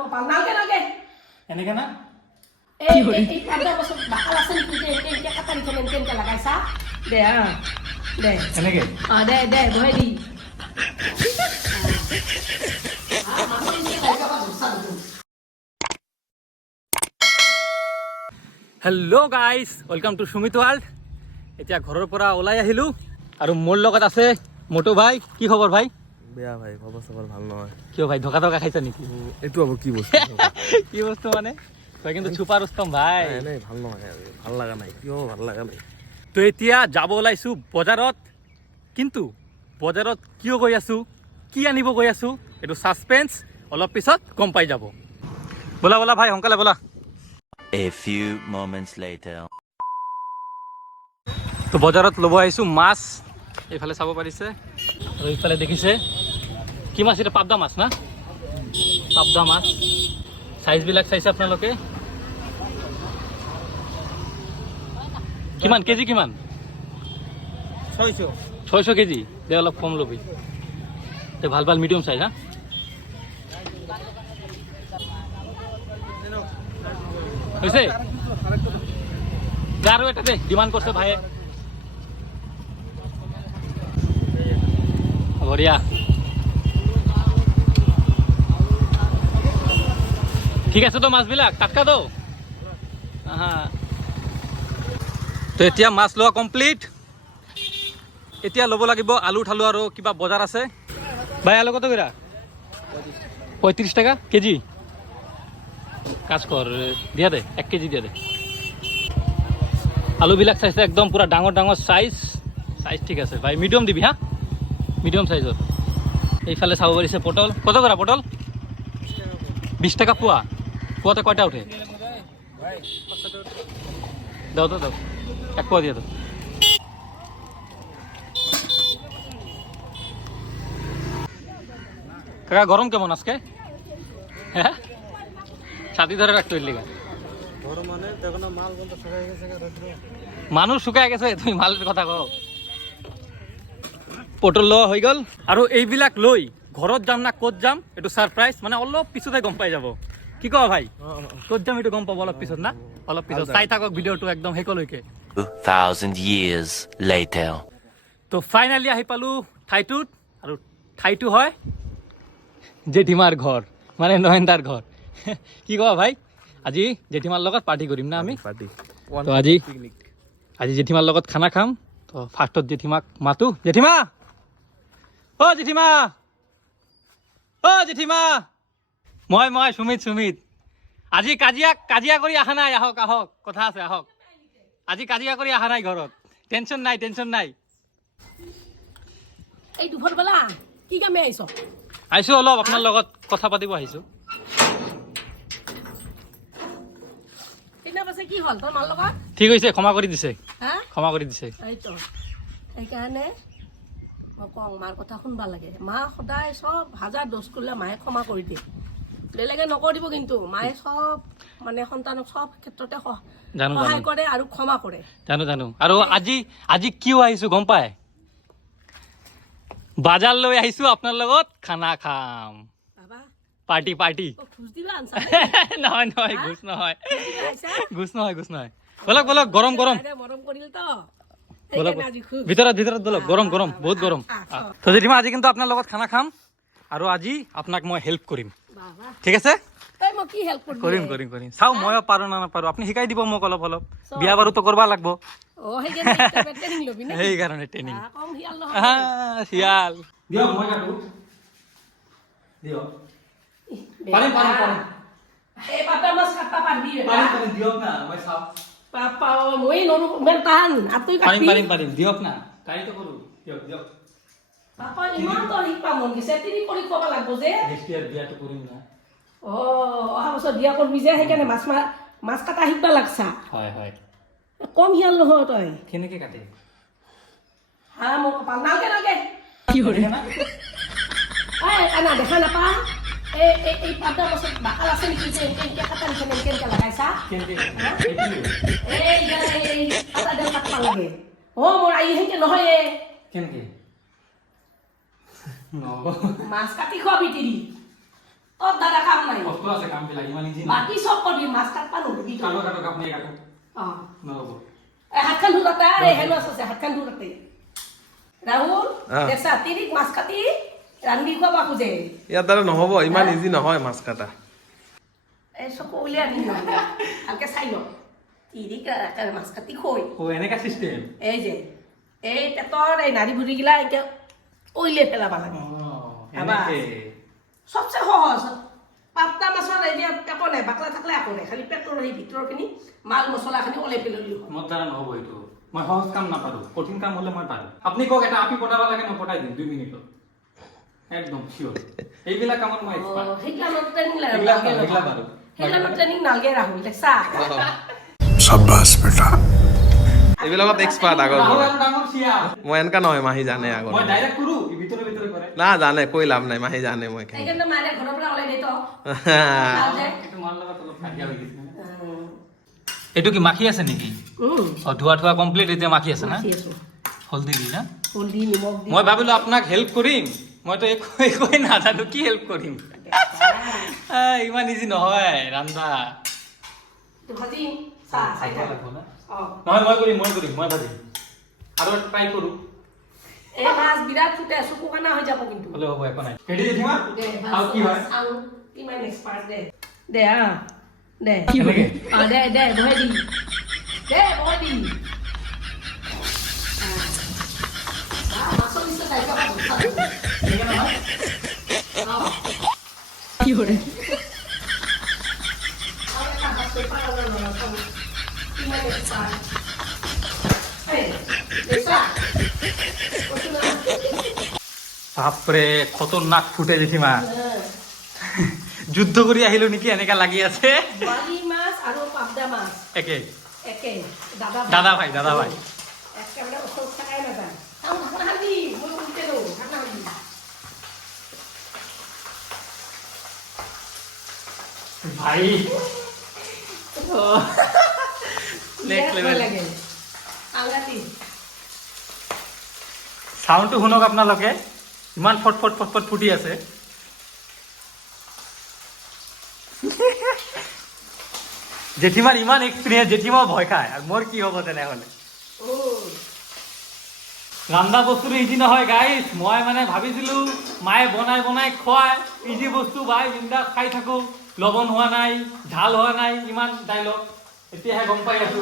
মোক পাল নালকে নালকে এনেকে না এই পাঁচটা বছৰ বাকাল আছে নেকি যে এনেকে কাটা নিছে এনেকে লাগাইছা দে দে এনেকে দে দে বহাই দি hello' guys welcome to Sumit world এতিয়া ঘৰৰ পৰা ওলাই আহিলোঁ আৰু মোৰ লগত আছে মটু ভাই কি খবৰ ভাই বেয়া ভাই খবৰ চবৰ ভাল নহয় কিয় ভাই ধকা ধকা খাইছা নেকি এইটো আকৌ কি বস্তু কি বস্তু মানে তই কিন্তু ছুপাৰ ৰুস্তম ভাই এনেই ভাল নহয় আৰু ভাল লগা নাই কিয় ভাল লগা নাই তো এতিয়া যাব ওলাইছোঁ বজাৰত কিন্তু বজাৰত কিয় গৈ আছোঁ কি আনিব গৈ আছোঁ এইটো ছাছপেন্স অলপ পিছত গম পাই যাব ব'লা ব'লা ভাই সোনকালে ব'লা A few moments later. তো বজাৰত ল'ব আহিছোঁ মাছ এইফালে চাব পাৰিছে আৰু এইফালে দেখিছে কি মাছ এটা পাবদা মাছ না পাবদা মাছ সাইজবিলাক চাইছে আপোনালোকে কিমান কেজি কিমান 600 কেজি দে অলপ কম ল'বি তে ভাল ভাল মিডিয়াম চাইজ হা হৈছে আৰু এটা দে ডিমাণ্ড কৰিছে ভাইয়ে বঢ়িয়া ঠিক আছে তো মাছবিলাক টাটকা তো তো এতিয়া মাছ লোৱা কমপ্লিট এতিয়া ল'ব লাগিব আলু ঠালু আৰু কিবা বজাৰ আছে ভাই আলু কত করে 35 টাকা কেজি কাজ কর দিয়া দে 1 কেজি দিয়া দে আলুবিলাক চাইছে একদম পুরা ডাঙৰ ডাঙৰ সাইজ ঠিক আছে ভাই মিডিয়াম দিবি হা মিডিয়াম সাইজৰ এইফালে চাব পাৰিছে পটল কত কৰা পটল 20 টাকা পোৱা পোৱাতে কয়টা উঠে দাও তো দাও এক পোৱা দিয়া তো কাকা গরম কেমন আজকে হ্যাঁ ছাতি ধরে রাখতে হইলি গরম মানে দেখো না মাল বলতে শুকাই গেছে মানুষ শুকাই গেছে তুমি মালের কথা কও পটল ল হৈ গল আৰু এইবিলাক লৈ ঘৰত যাম না ক'ত যাম এটো সারপ্রাইজ মানে অলপ পিছতে গম পাই যাব কি কও ভাই ক'ত যাম এটো গম পাব অলপ পিছত না অলপ পিছত চাই থাকক ভিডিওটো একদম হেকলৈকে 2000 years later. তো ফাইনালি আহি পালো ঠাইটোত আৰু ঠাইটো হয় জেঠিমাৰ ঘৰ মানে নয়নদাৰ ঘৰ কি কোৱা ভাই আজি জেঠিমাৰ লগত পাৰ্টি কৰিম না আমি পাৰ্টি তো আজি জেঠিমাৰ লগত খানা খাম তো ফাৰ্ষ্টত জেঠিমাক মাতো জেঠিমা অ জেঠিমা মই সুমিত আজি কাজিয়া কৰি আহা নাই আহক কথা আছে আহক আজি কাজিয়া কৰি আহা নাই ঘৰত টেনচন নাই এই দুপৰ বেলা কি কামে আহিছ আহিছো অলপ আপোনাৰ লগত কথা পাতিব আহিছো কিনা পাছে কি হল তোৰ মাল লগত ঠিক হৈছে ক্ষমা কৰি দিছে হা ক্ষমা কৰি দিছে এইটো সেইকাৰণে মই কওঁ মাৰ কথা শুনবা লাগে মা সদায় চব হাজাৰ দোষ কৰিলে মায়ে ক্ষমা কৰি দিয়ে বেলেগে নকৰিব কিন্তু মায়ে চব মানে সন্তানক চব ক্ষেত্ৰতে সহায় কৰে আৰু ক্ষমা কৰে জানো আৰু আজি কিয় আহিছো গম পায় বাজাৰ লৈ আহিছো আপোনাৰ লগত খানা খাম বাবা পাৰ্টি খুজ দিবা আনছা নহয় ঘুচ নহয় বলক গৰম মৰম কৰিল তো বলক ভিতৰত বলক গৰম বহুত গৰম তো জেঠিমা আজি কিন্তু আপোনাৰ লগত খানা খাম আৰু আজি আপোনাক মই হেল্প কৰিম বাবা ঠিক আছে তই মোক কি হেল্প কৰিবি কৰিম চাও মই পাৰো না নাপাৰো আপুনি শিকাই দিব মোক অলপ বিয়া বাৰুতো কৰবা লাগব ও সেইকাৰণে ট্ৰেনিং লবি নে সেইকাৰণে ট্ৰেনিং কম হিয়াল নহয় শিয়াল দিয়ক মই কাটো দিয়ক পাৰিম এই পাতা মাছ কাটবা পাৰবি দিয়ক না মই চাও পাপা মই নৰো মেন টান আতুই কাটবি পাৰিম দিয়ক না কাইতো কৰো দিয়ক পাপা ইমান তো শিকবা মন গিছে তিনি কৰি কবা লাগব যে নেক্সট ইয়াৰ বিয়াটো কৰিম না অহা বছৰ বিয়া কৰবি যে সেইকাৰণে মাছ কাটা শিকবা লাগছা হয় কম হিয়াল নহয় তই কেনেকে কাটে হা মোক কপাল নালকে কি কৰে আনা দেখা নাপা এই পাতা মাছ বাকাল আছে নেকি যে এনেকে কাটা নিছে এনেকে লাগাইছা এই পাতা দেল কাটবা লাগে মোৰ আই হেকে নহয় কেনেকে মাছ কাটি খোৱাবি তিৰি তোর দাদা কাম নাই কষ্ট আছে কামবিলাক ইমান ইজি বাকী চব কৰিবি মাছ কাটবা নলবি তই কাটো কাটো আপুনি কাটো অ নহ'ব এই হাতখন ধুই তাতে এই হেনো আছে হাতখন ধুই তাতে ৰাহুল অ। দেখা তিৰিক মাছ কাটি ৰান্ধি খুৱাবা খোজে ইয়াৰ দ্বাৰা নহ'ব ইমান ইজি নহয় মাছ কটা এই চকু উলিয়াই আনি ভালকে চাই ল তিৰিক মাছ কাটি খৈ ও এনেকা চিষ্টেম এই যে এই পেটৰ এই নাড়ী ভুৰিগিলা এতিয়া উলিয়াই পেলাবা লাগে এনেকে সবচে সহজ পাত্তা মাছৰ এই যে একো নাই বাকলা থাকলে একো নাই খালি পেটৰ সেই ভিতৰখিনি মাল মছলাখিনি ওলাই পেলালি হয় মোৰ দ্বাৰা নহ'ব এইটো মই সহজ কাম নাপাৰোঁ কঠিন কাম হ'লে মই পাৰোঁ আপুনি কওক এটা আপি পটাব লাগে মই পটাই দিম 2 মিনিটত একদম চিয়'ৰ এইবিলাক কামত মই এক্সপাৰ্ট সেইগিলানত ট্ৰেইনিং এইগিলা পাৰোঁ সেইগিলানত ট্ৰেইনিং নালগে ৰাহুল দেখছা शाबाश बेटा এইবিলাকত এক্সপাৰ্ট আগৰ ৰাহুল পৰা আৰু ডাঙৰ চিয়া মই এনেকা নহয় মাহী জানে আগৰ মই পৰা। ডাইৰেক্ট কৰোঁ ই ভিতৰে ভিতৰে কৰে না জানে কৈ লাভ নাই মাহী জানে মই কেনেকে। সেইকাৰণে মাৰে ঘৰৰ পৰা ওলাই দেই তো এইটো মাৰ লগত অলপ কাজিয়া হৈ গৈছে এইটো কি মাখি আছে নেকি অ ধোৱা ধোৱা কমপ্লিট এতিয়া মাখি আছে না হলদি দি না হলদি নিমখ দি মই ভাবিলো আপোনাক হেল্প কৰিম মইতো একোৱে নাজানো কি হেল্প কৰিম ইমান ইজি নহয় ৰান্ধা তো ভাজি চাহ চাই থাক অ নহয় মই কৰিম মই ভাজিম আৰু ট্ৰাই কৰোঁ এই মাছ বিৰাট ফুটে চকু কানা হৈ যাব কিন্তু হ'লে হ'ব একো নাই ৰেডি দেখিমা দে আৰু কি হয় আৰু কিমান এক্সপাৰ্ট দে দে দে এনেকে দে বহাই দি মাছৰ নিচিনা দায়িত্ব এনেকে নহয় কি কৰে বাপৰে খতৰনাক ফুটে দেখিমা যুদ্ধ কৰি আহিলো নেকি এনেকা লাগি আছে বালি মাছ আৰু পাবদা মাছ একে একে দাদা ভাই একেবাৰে ওচৰত থাকাই নাযায় ঢাকনা হাবি মই শুনতে নো ঢাকনা হাবি ভাই নেক্সট লেভেল লাগে আংগাতি চাউণ্ডটো শুনক আপোনালোকে ইমান ফট ফুটি আছে জেঠিমাৰ ইমান এক্সপিৰিয়েঞ্চ জেঠিমা ভয় খায় আৰু মোৰ কি হ'ব তেনেহ'লে ৰান্ধা বস্তুটো ইজি নহয় গাইজ মই মানে ভাবিছিলো মায়ে বনাই খুৱাই ইজি বস্তু বাই বিন্দাছ খাই থাকো লবণ হোৱা নাই ঝাল হোৱা নাই ইমান ডাইলগ এতিয়াহে গম পাই আছো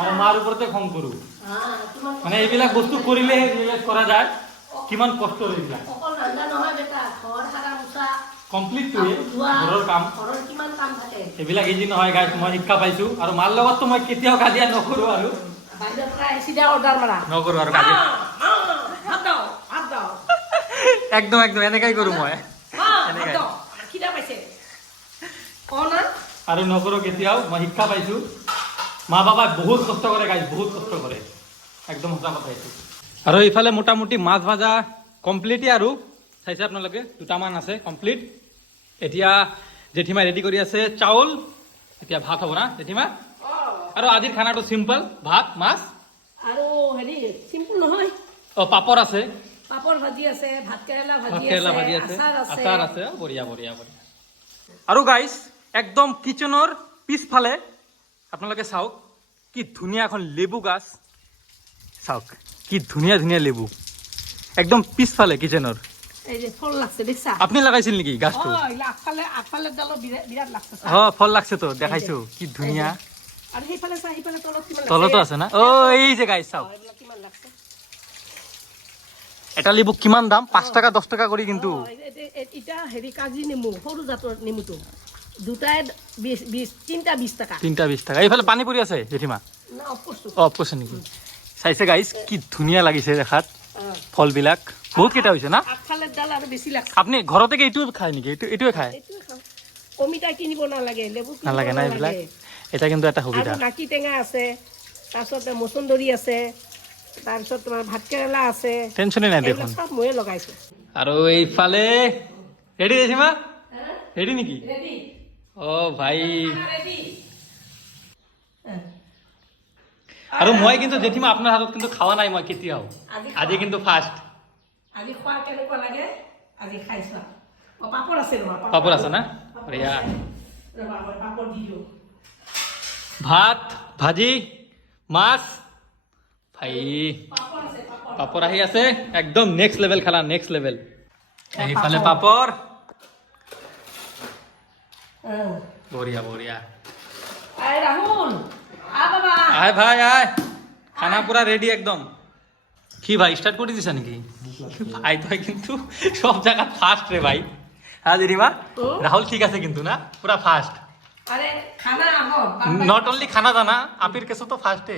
আৰু মাৰ ওপৰতে খং কৰো মানে এইবিলাক বস্তু কৰিলেহে ৰিয়েলাইজ কৰা যায় কিমান কষ্ট এইবিলাক অকল ৰান্ধা নহয় বেটা ঘৰ সাৰা মোচা কমপ্লিটটোৱে ঘৰৰ কাম ঘৰৰ কিমান কাম থাকে এইবিলাক ইজি নহয় গাইজ মই শিক্ষা পাইছো আৰু মাৰ লগততো মই কেতিয়াও কাজিয়া নকৰো আৰু বাহিৰৰ পৰা চিধা অৰ্ডাৰ মাৰা নকৰো আৰু কাজিয়া ভাত দাও একদম এনেকাই কৰো মই ভাত দাও খিদা পাইছে কওঁ না আৰু নকৰো কেতিয়াও মই শিক্ষা পাইছো মা বাবাই বহুত কষ্ট কৰে গাইজ বহুত কষ্ট কৰে একদম সঁচা কথা এইটো আৰু ইফালে মোটামুটি মাছ ভাজা কমপ্লিটেই আৰু চাইছে আপোনালোকে দুটামান আছে কমপ্লিট এতিয়া জেঠিমা ৰেডি কৰি আছে চাউল এতিয়া ভাত হ'ব না জেঠিমা আৰু আজিৰ খানাটো চিম্পল ভাত মাছ আৰু হেৰি চিম্পল নহয় পাপৰ আছে পাপৰ ভাজি আছে ভাত কেৰেলা ভাজি আছে আচাৰ আচাৰ আছে বঢ়িয়া আৰু গাইজ একদম কিচেনৰ পিছফালে আপোনালোকে চাওক কি ধুনীয়া এখন লেবু গাছ চাওক কি ধুনীয়া লেবু একদম পিছফালে কিচেনৰ এই যে ফল লাগছে দেখছা আপুনি লগাইছিল নেকি গাছটো আগফালে ডালৰ বিৰাট লাগছে ফল লাগছে তো দেখাইছো কি ধুনীয়া আৰু সেইফালে তলত কিমান তলতো আছে না এই যে গাইজ চাওক এইবিলাক কিমান লাগছে এটা লেবু কিমান দাম 5 টাকা 10 টাকা কৰি কিন্তু এটা হেৰি কাজি নেমু সৰু জাতৰ নেমুটো দুটাই 20 টাকা তিনটা 20 টাকা এইফালে পানী পৰি আছে জেঠিমা না অফ কৰিছো অফ কৈছে নেকি চাইছে গাইজ কি ধুনীয়া লাগিছে দেখাত ফলবিলাক বহুত কেইটা হৈছে না আগফালে ডাল আৰু বেছি লাগছে আপুনি ঘৰতে কি এইটো খায় নেকি এইটোৱে খায় এইটোৱে খাওঁ অমিতা কিনিব নালাগে লেবু কিনিব নালাগে না এইবিলাক এটা কিন্তু এটা সুবিধা আৰু নাকি টেঙা আছে তাৰপিছত মচন্দৰী আছে তাৰপিছত তোমাৰ ভাত কেৰেলা আছে টেনচনে নাই দেখোন এইবিলাক চব ময়ে লগাইছো আৰু এইফালে ৰেডি জেঠিমা ৰেডি নেকি ৰেডি অ ভাই ৰেডি আৰু মই কিন্তু জেঠিমা আপোনাৰ হাতত কিন্তু খাৱা নাই মই কেতিয়াও আজি কিন্তু ফাৰ্ষ্ট আজি খোৱা কেনেকুৱা লাগে আজি খাইছো পাপৰ আছে নহয় পাপৰ আছে না পাপৰ বঢ়িয়া ৰবা মই পাপৰ দি দিওঁ ভাত ভাজি মাছ ভাই পাপৰ আছে পাপৰ পাপৰ আহি আছে একদম নেক্সট লেভেল খালা নেক্সট লেভেল এইফালে পাপৰ বঢ়িয়া বঢ়িয়া আই ৰাহুল বাবা আয় ভাই আয় খানা পুরা রেডি একদম কি ভাই স্টার্ট করে দিছ নাকি ভাই তো কিন্তু সব জায়গা ফার্স্ট রে ভাই হ্যাঁ দিদিমা রাহুল ঠিক আছে কিন্তু না পুরা ফার্স্ট আরে খানা আগত নট অনলি খানা জানা আপির কেসও তো ফার্স্টে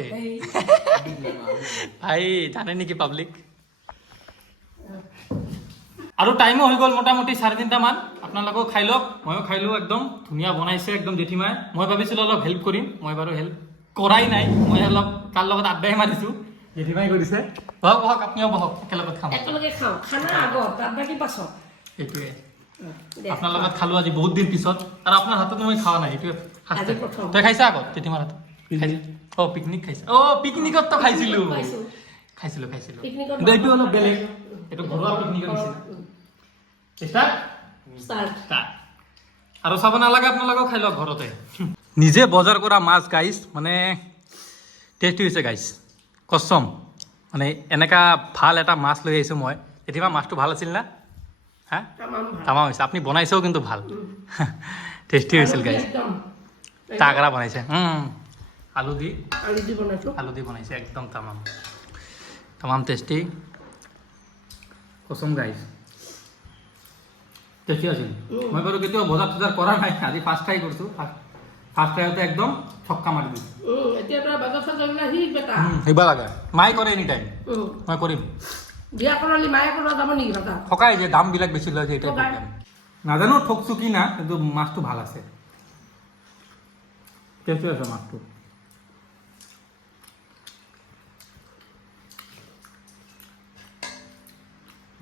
ভাই জানে নাকি পাবলিক আৰু টাইমো হৈ গ'ল মোটামুটি 3:30 মান আপোনালোকেও খাই লওক ময়ো খাই লওঁ একদম ধুনীয়া বনাইছে একদম জেঠিমাই মই ভাবিছিলোঁ অলপ হেল্প কৰিম মই বাৰু হেল্প কৰাই নাই মই অলপ তাৰ লগত আড্ডাই মাৰিছোঁ জেঠিমাই কৰিছে বহক বহক আপুনিও বহক একেলগত খাম একেলগে খাওঁ খানা আগত তাত বাকি পাছত সেইটোৱে দে, আপোনাৰ লগত খালোঁ আজি বহুত দিন পিছত আৰু আপোনাৰ হাতত মই খোৱা নাই সেইটোৱে আজি প্ৰথম। তই খাইছা আগত জেঠিমাৰ হাতত খাইছা অঁ পিকনিক খাইছা অঁ পিকনিকততো খাইছিলোঁ খাইছোঁ। খাইছিলোঁ খাইছিলোঁ পিকনিকত কিন্তু এইটো অলপ বেলেগ এইটো ঘৰুৱা পিকনিকৰ নিচিনা ষ্টাৰ্ট ষ্টাৰ্ট আৰু চাব নালাগে আপোনালোকেও খাই লওক ঘৰতে নিজে বজাৰ কৰা মাছ গাইছ মানে টেষ্টি হৈছে গাইছ কচম মানে এনেকা ভাল এটা মাছ লৈ আহিছোঁ মই এতিয়া মাছটো ভাল আছিল না হা তামাম হৈছে আপুনি বনাইছেও কিন্তু ভাল টেষ্টি হৈছিল গাইছ একদম তাগৰা বনাইছে আলু দি আলু দি বনাইছোঁ আলু দি বনাইছে একদম তামাম তামাম টেষ্টি কচম গাইছ টেষ্টি আছিল মই বাৰু কেতিয়াও বজাৰ চজাৰ কৰা নাই আজি ফাৰ্ষ্ট ট্ৰাই কৰিছোঁ ফাৰ্ষ্ট ট্ৰাইতে একদম ছক্কা মাৰি দিছোঁ এতিয়া তই বাজাৰ চাজাৰ গ'লে সি বেটা সেইবা লাগে মায়ে কৰে এনি টাইম মই কৰিম বিয়া কৰালি মায়ে কৰা যাব নেকি ভাতা সকাই যে দামবিলাক বেছি লয় যে এইটোৱে সকাই। প্ৰব্লেম নাজানো ঠকছো কি না কিন্তু মাছটো ভাল আছে টেষ্টি আছে মাছটো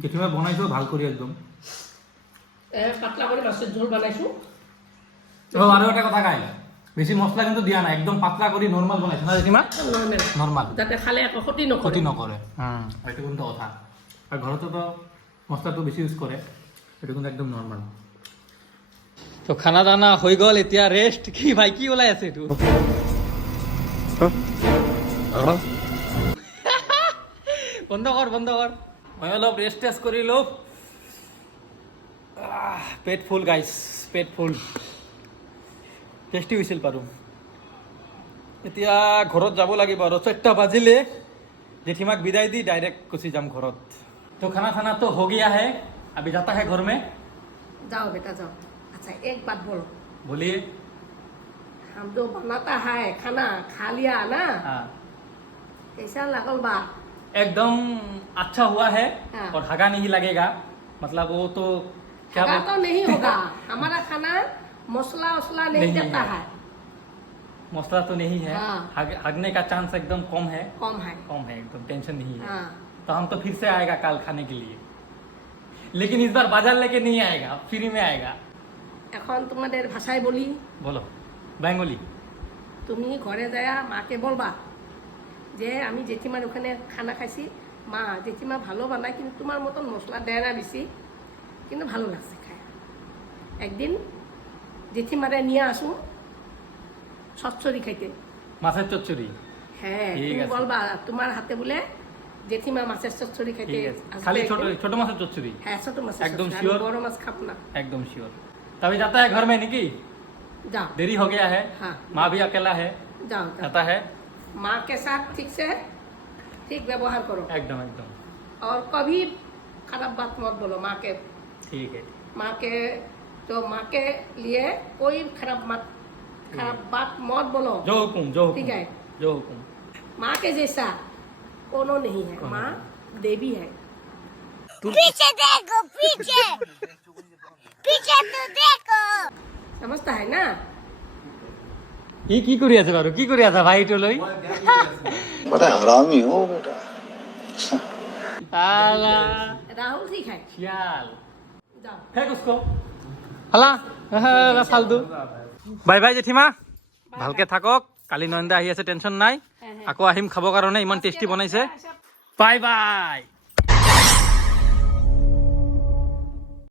জেঠিমাই বনাইছোঁ ভাল কৰি একদম পাতলা কৰি মাছৰ জোল বনাইছোঁ আৰু এটা কথা খাই বেছি মছলা কিন্তু দিয়া নাই একদম পাতলা কৰি নৰ্মেল বনাইছে না জেঠিমা নৰ্মেল নৰ্মেল যাতে খালে একো ক্ষতি নকৰে ক্ষতি নকৰে সেইটো কিন্তু কথা আৰু ঘৰততো মছলাটো বেছি ইউজ কৰে সেইটো কিন্তু একদম নৰ্মেল তো খানা দানা হৈ গ'ল এতিয়া ৰেষ্ট কি ভাই কি ওলাই আছে এইটো বন্ধ কৰ মই অলপ ৰেষ্ট টেষ্ট কৰি লওঁ পেট ফুল গাইছ পেট ফুল টেষ্টি হৈছিল বাৰু এতিয়া ঘৰত যাব লাগিব আৰু 4টা বাজিলে जेठीमाक विदाई दी डायरेक्ट गुसी जाम घरत तो खाना खाना तो हो गया है अभी जाता है घर में जाओ बेटा जाओ अच्छा एक बात बोलो बोलिए हम जो बनाता है खाना खा लिया ना हाँ कैसा लगल बा एकदम अच्छा हुआ है हाँ। और हगा नहीं लगेगा मतलब वो तो क्या खाना बोल तो नहीं होगा हमारा खाना मसला उसला नहीं नहीं देता है। है मसला तो नहीं है हाँ। हगने का चांस एकदम कम है कम है एकदम टेंशन नहीं है हाँ तो हम तो फिर से आएगा कल खाने के लिए लेकिन इस बार बाजार लेके नहीं आएगा फ्री में आएगा এখন তোমাদের ভাষায় বলি बोलो बेंगोली তুমি ঘরে যায় মাকে বলবা যে আমি জেঠিমার ওখানে খানা খাইছি মা জেঠিমা ভালো বানায় কিন্তু তোমার মতন মশলা দেয় না বেশি কিন্তু ভালো লাগছে খায় একদিন জেঠিমারে নিয়ে আসুন সচ্চরি খাইতে মাছের চচ্চড়ি হ্যাঁ ঠিক তুমি আছে। বলবা তোমার হাতে বলে জেঠিমা মাছের চচ্চড়ি খাইতে ঠিক আছে আসবে খালি একদিন। ছোট মাছের চচ্চড়ি হ্যাঁ ছোট মাছ एकदम sure? বড় মাছ খাব না एकदम श्योर तभी जाता है घर में निकी যাও देरी हो गया है हाँ। माँ भी अकेला है যাও যাও जाता है माँ के साथ ठीक से ठीक व्यवहार करो एकदम एकदम और कभी खराब बात मत बोलो माँ के ठीक है माँ के तो माँ के लिए कोई खराब बात मत बोलो जो हुकुम ठीक है। जो हुकुम माँ के जैसा कोनो नहीं है माँ देवी है पीछे देखो पीछे पीछे तो देखो समझता है ना ই কি কৰি আছে বাৰু কি কৰি আছা ভাইটো লৈ बड़ा हरामी हो बेटा তালা राहुल ठीक है শিয়াল जाओ ফেক উসকো হালা ফালতু বাই বাই জেঠিমা ভালকে থাকক কালি নন্দা আহি আছে টেনচন নাই আকৌ আহিম খাবৰ কাৰণে ইমান টেষ্টি বনাইছে বাই বাই